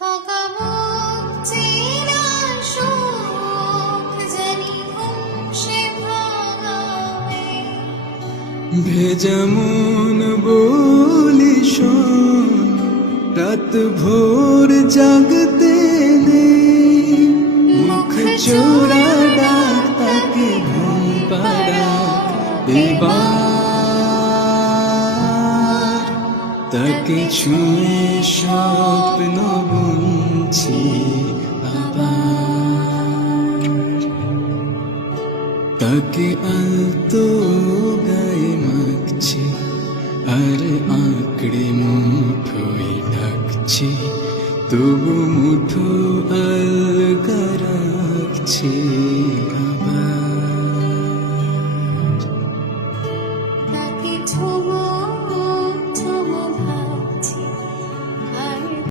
ফাঁকা মুখ চেনা সুখ জানি ঘুম সে ভাঙাবে। ভেজা মন বলি শোন, রাত ভোর জাগতে নেই। মুখ চোরা ডাক তাকে ঘুম পাড়া এবার। তাকে ছুঁয়ে স্বপ্ন বুনছি আবার। তাকে আলতো গায়ে মাখছি আর আঁকড়ে মুঠোয় ডাকছি, তবু মুঠো আলগা রাখছি আবার।